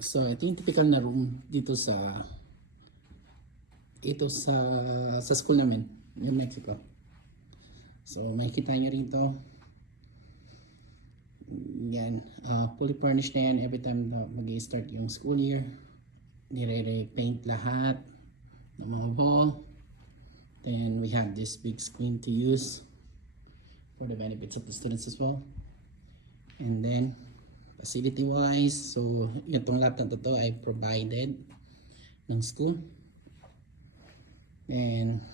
So, ito yung typical na room dito sa sa school namin, New Mexico. So, makikita nyo rito. Yan, fully furnished na yan every time na mag-i-start yung school year. Nire-repaint lahat ng mga wall. Then, we have this big screen to use for the benefits of the students as well. And then, facility-wise, so itong laptop na to ay provided ng school. And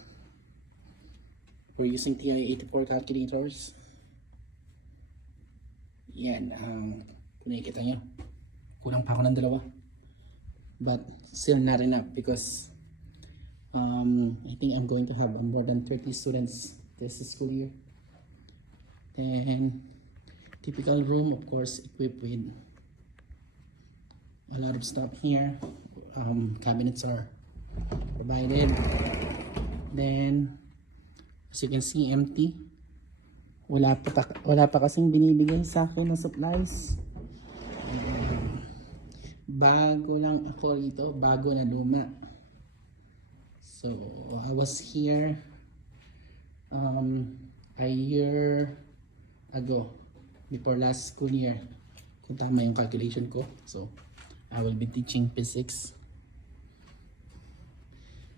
we're using TI-84 calculators. Yan, kung nakikita nyo, kulang pa ako ng dalawa. But still not enough because I think I'm going to have more than 30 students this school year. Then, typical room, of course, equipped with a lot of stuff here. Cabinets are provided. Then, as you can see, empty. Wala pa kasing binibigay sa akin ng supplies. Bago lang ako rito, bago na luma. So, I was here a year ago, before last school year, kung tama yung calculation ko. So, I will be teaching physics.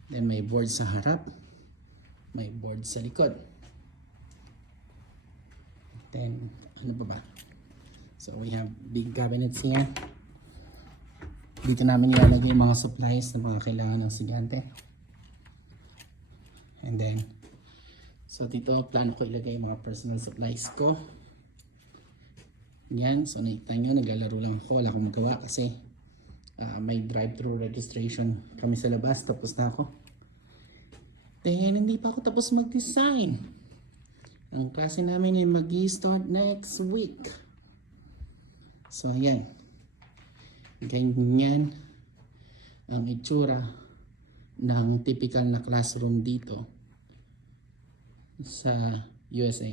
Then may board sa harap, may board sa likod. Then, ano pa ba? So, we have big cabinets here. Dito namin ilalagay yung mga supplies na mga kailangan ng estudyante. And then, so dito, plano ko ilagay yung mga personal supplies ko. Yan, so nakita nyo, naglalaro lang ako. Wala akong magawa kasi may drive-thru registration kami sa labas. Tapos na ako. Then, hindi pa ako tapos mag-design. Ang klase namin ay mag-i-start next week. So, ayan. Ganyan ang itsura ng typical na classroom dito sa USA.